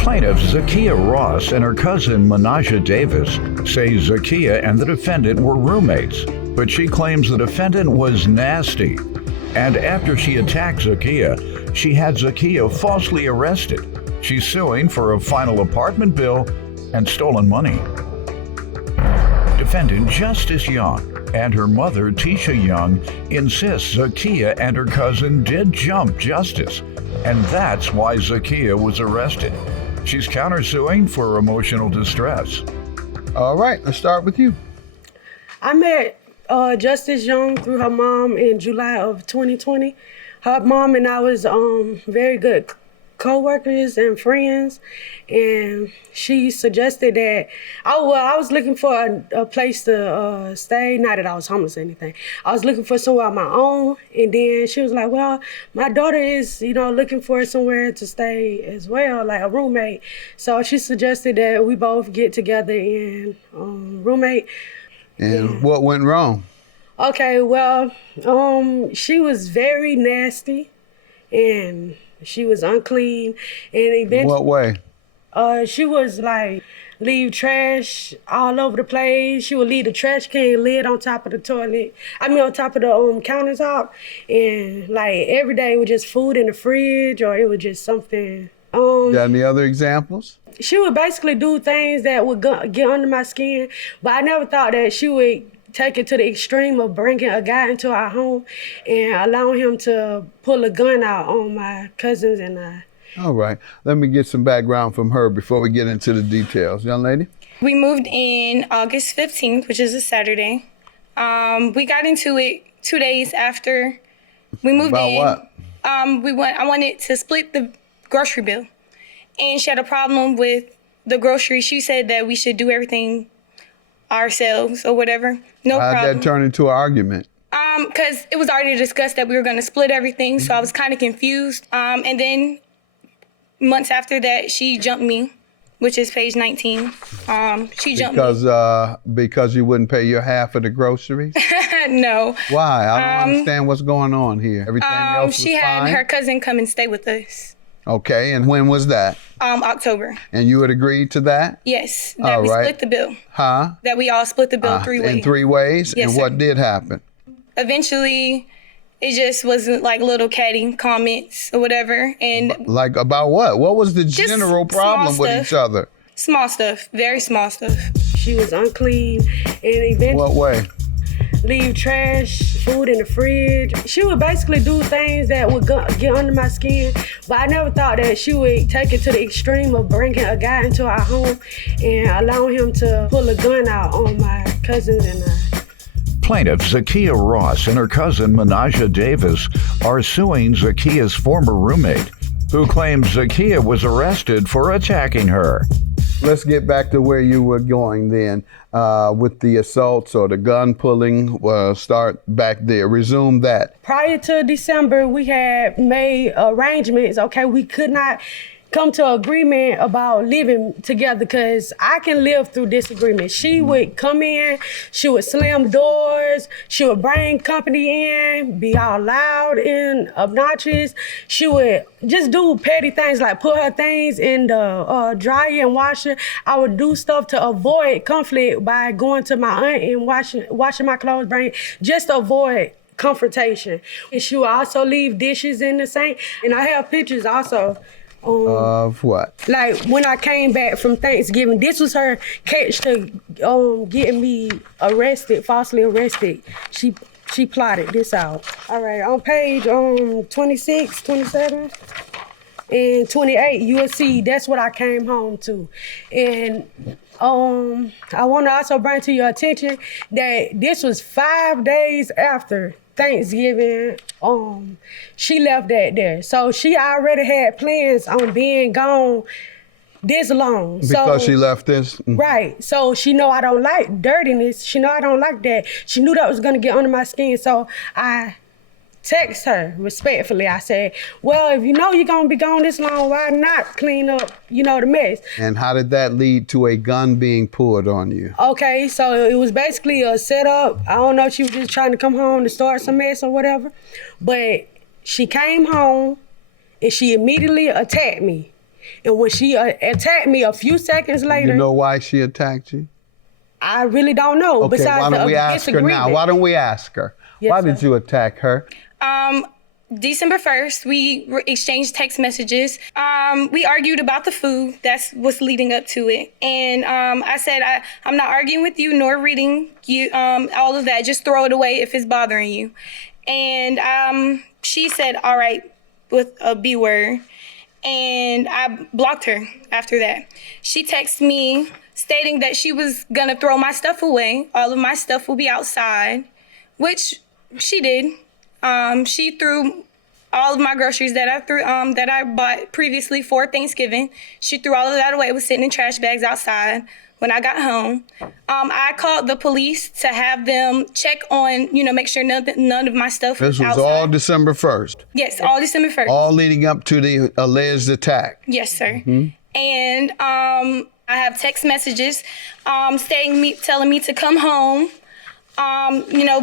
Plaintiff Zakiya Ross and her cousin Menasha Davis say Zakiya and the defendant were roommates, but she claims the defendant was nasty. And after she attacked Zakiya, she had Zakiya falsely arrested. She's suing for a final apartment bill and stolen money. Defendant Justice Young and her mother Tisha Young insists Zakiya and her cousin did jump Justice, and that's why Zakiya was arrested. She's countersuing for emotional distress. All right, let's start with you. I met Justice Young through her mom in July of 2020. Her mom and I was very good co-workers and friends, and she suggested that I was looking for a place to stay. Not that I was homeless or anything. I was looking for somewhere on my own, and then she was like, well, my daughter is looking for somewhere to stay as well, like a roommate. So she suggested that we both get together and roommate. And what went wrong? Okay, well, she was very nasty, and she was unclean, and eventually. What way? She was like, leave trash all over the place. She would leave the trash can lid on top of the toilet. On top of the countertop, and like every day it was just food in the fridge, or it was just something. Got any other examples? She would basically do things that would get under my skin, but I never thought that she would take it to the extreme of bringing a guy into our home and allowing him to pull a gun out on my cousins and I. All right, let me get some background from her before we get into the details. Young lady? We moved in August 15th, which is a Saturday. We got into it 2 days after we moved in. About what? I wanted to split the grocery bill, and she had a problem with the grocery. She said that we should do everything ourselves or whatever. No problem. How'd that turn into an argument? Because it was already discussed that we were going to split everything, so I was kind of confused. And then months after that, she jumped me, which is page 19. She jumped me. Because you wouldn't pay your half of the groceries? No. Why? I don't understand what's going on here. Everything else was she had fine? her cousin come and stay with us. Okay, and when was that? October. And you had agreed to that? Yes, that All we right. split the bill. Huh? That we all split the bill 3 ways. In 3 ways? Yes, and sir. what did happen? Eventually, it just wasn't like little catty comments or whatever. And Like about what? What was the Just general problem small with stuff. each other? small stuff, very small stuff. She was unclean, and eventually. What way? Leave trash, food in the fridge. She would basically do things that would get under my skin, but I never thought that she would take it to the extreme of bringing a guy into our home and allowing him to pull a gun out on my cousins and I. Plaintiff Zakiya Ross and her cousin Menasha Davis are suing Zakiya's former roommate, who claims Zakiya was arrested for attacking her. Let's get back to where you were going then with the assaults or the gun pulling. Start back there. Resume that. Prior to December, we had made arrangements. Okay, we could not come to agreement about living together because I can live through disagreement. She would come in, she would slam doors, she would bring company in, be all loud and obnoxious. She would just do petty things like put her things in the dryer and washer. I would do stuff to avoid conflict by going to my aunt and washing my clothes, just to avoid confrontation. And she would also leave dishes in the sink. And I have pictures also. Of what? Like when I came back from Thanksgiving, this was her catch to getting me arrested, falsely arrested. She plotted this out. All right, on page 26, 27, and 28, you'll see that's what I came home to. And I want to also bring to your attention that this was 5 days after Thanksgiving. She left that there. So she already had plans on being gone this long. Because she left this? Right. So she know I don't like dirtiness. She know I don't like that. She knew that was gonna get under my skin. So I text her respectfully. I said, well, if you know you're gonna be gone this long, why not clean up, the mess? And how did that lead to a gun being pulled on you? Okay, so it was basically a setup. I don't know if she was just trying to come home to start some mess or whatever, but she came home and she immediately attacked me. And when she attacked me a few seconds later, You know why she attacked you? I really don't know. Okay, besides why don't the we ask her now? disagreement. Why don't we ask her? Yes, Why did sir. you attack her? December 1st, we exchanged text messages. We argued about the food. That's what's leading up to it. And I said, I'm not arguing with you nor reading you, all of that. Just throw it away if it's bothering you. And she said, all right, with a B word. And I blocked her after that. She texted me stating that she was gonna throw my stuff away. All of my stuff will be outside, which she did. She threw all of my groceries that I bought previously for Thanksgiving. She threw all of that away. It was sitting in trash bags outside when I got home. I called the police to have them check on, make sure none of my stuff This was outside. all December 1st. Yes, all December 1st. All leading up to the alleged attack. Yes, sir. And I have text messages telling me to come home.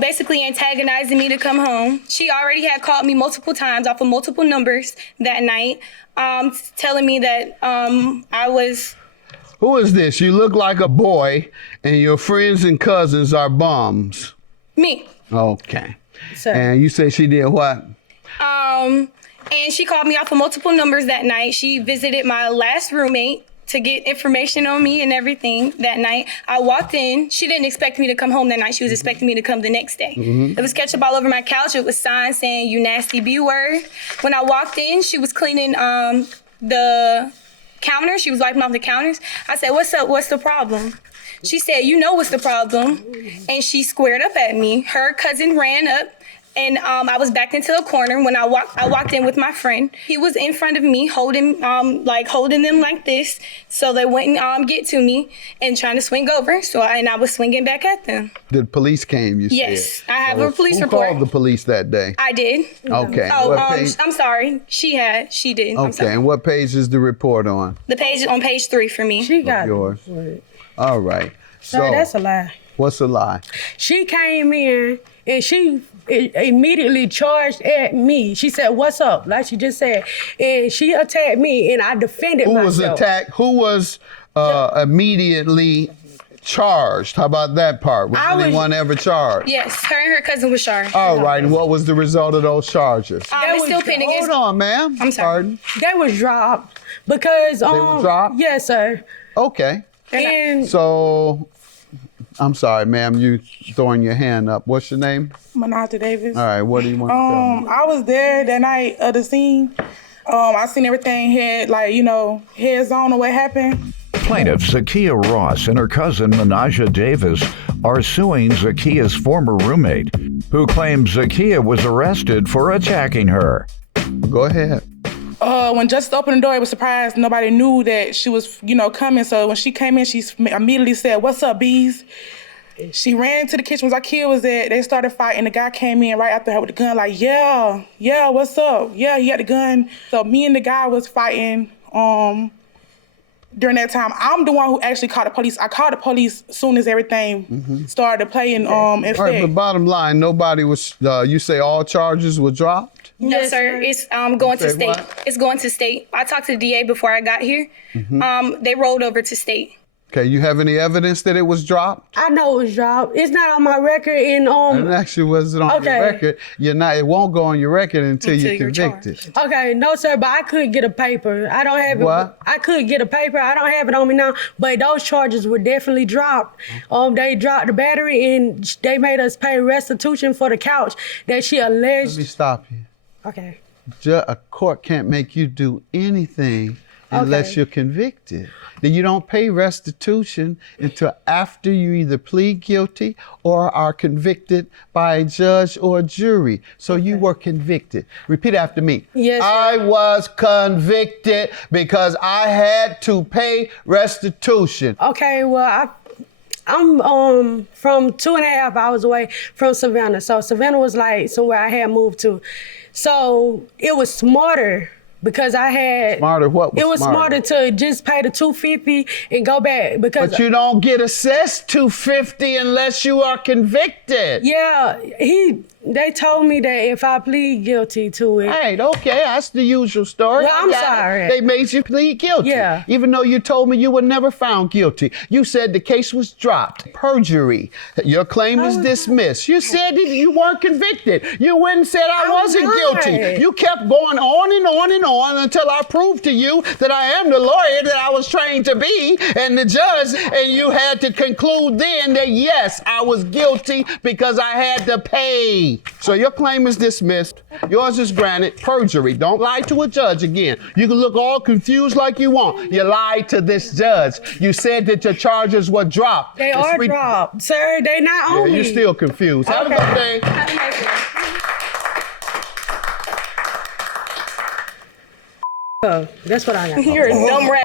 Basically antagonizing me to come home. She already had called me multiple times off of multiple numbers that night, telling me that I was... Who is this? You look like a boy and your friends and cousins are bums. Me. Okay. Sir. And you say she did what? And she called me off of multiple numbers that night. She visited my last roommate to get information on me and everything that night. I walked in. She didn't expect me to come home that night. She was expecting me to come the next day. It was ketchup all over my couch. It was signs saying, "You nasty B word." When I walked in, she was cleaning the counter. She was wiping off the counters. I said, "What's up? What's the problem?" She said, "You know what's the problem." And she squared up at me. Her cousin ran up. And I was backed into a corner when I walked in with my friend. He was in front of me, holding them like this, so they wouldn't get to me and trying to swing over. I was swinging back at them. The police came, you said? Yes, I have a police Who report. called the police that day? I did. Okay. Oh, What page? I'm sorry. She did. I'm Okay, sorry. and what page is the report on? The page is on page 3 for me. She got Yours. All right. So, Sir, that's a lie. what's a lie? She came in and she immediately charged at me. She said, "What's up?" Like she just said. And she attacked me and I defended Who myself. was attacked? Who was immediately charged? How about that part? Was I was- anyone ever charged? Yes, her and her cousin was charged. All right, and what was the result of those charges? It's was- still pending. Hold on, ma'am. I'm sorry. Pardon? They was dropped because were dropped? Yes, sir. Okay. And So, I'm sorry, ma'am, you throwing your hand up. What's your name? Mathis Davis. All right, what do you want to tell me? I was there that night of the scene. I seen everything heads on on what happened. Plaintiff Zakiya Ross and her cousin Menajah Davis are suing Zakiya's former roommate, who claims Zakiya was arrested for attacking her. Go ahead. When Justice opened the door, I was surprised nobody knew that she was, coming. So when she came in, she immediately said, "What's up, bees?" She ran to the kitchen where Zakiya was at. They started fighting. The guy came in right after her with the gun, like, yeah, what's up? Yeah, he had the gun. So me and the guy was fighting during that time. I'm the one who actually called the police. I called the police as soon as everything started to play in effect. All right, but bottom line, nobody was, you say all charges were dropped? No, Yes, sir. sir. It's going to Say state. what? It's going to state. I talked to the DA before I got here. They rolled over to state. Okay, you have any evidence that it was dropped? I know it was dropped. It's not on my record and It actually wasn't on Okay. your record. It won't go on your record until you're you're convicted. charged. Okay, no, sir, but I could get a paper. I don't have it. What? I could get a paper. I don't have it on me now, but those charges were definitely dropped. They dropped the battery and they made us pay restitution for the couch that she Let me alleged. stop you. Okay. A court can't make you do anything unless Okay. you're convicted. Then you don't pay restitution until after you either plead guilty or are convicted by a judge or a jury. So you were convicted. Repeat after me. Yes, sir. I was convicted because I had to pay restitution. Okay, well, I'm from 2.5 hours away from Savannah. So Savannah was like somewhere I had moved to. So it was smarter because I had Smarter? What was it was smarter? smarter to just pay the $250 and go back because But you don't get assessed $250 unless you are convicted. yeah, They told me that if I plead guilty to it, Right, okay, that's the usual story. Well, I I'm got it. sorry. They made you plead guilty. Yeah. Even though you told me you were never found guilty. You said the case was dropped. Perjury. Your claim is dismissed. You said that you weren't convicted. You went and said I wasn't guilty. You kept going on and on and on until I proved to you that I am the lawyer that I was trained to be and the judge, and you had to conclude then that yes, I was guilty because I had to pay. So your claim is dismissed. Yours is granted. Perjury. Don't lie to a judge again. You can look all confused like you want. You lied to this judge. You said that your charges were dropped. they are dropped. Sir, they not on me. You're still confused. Have a good day. Have a nice day. That's what I got. You're a dumb rat.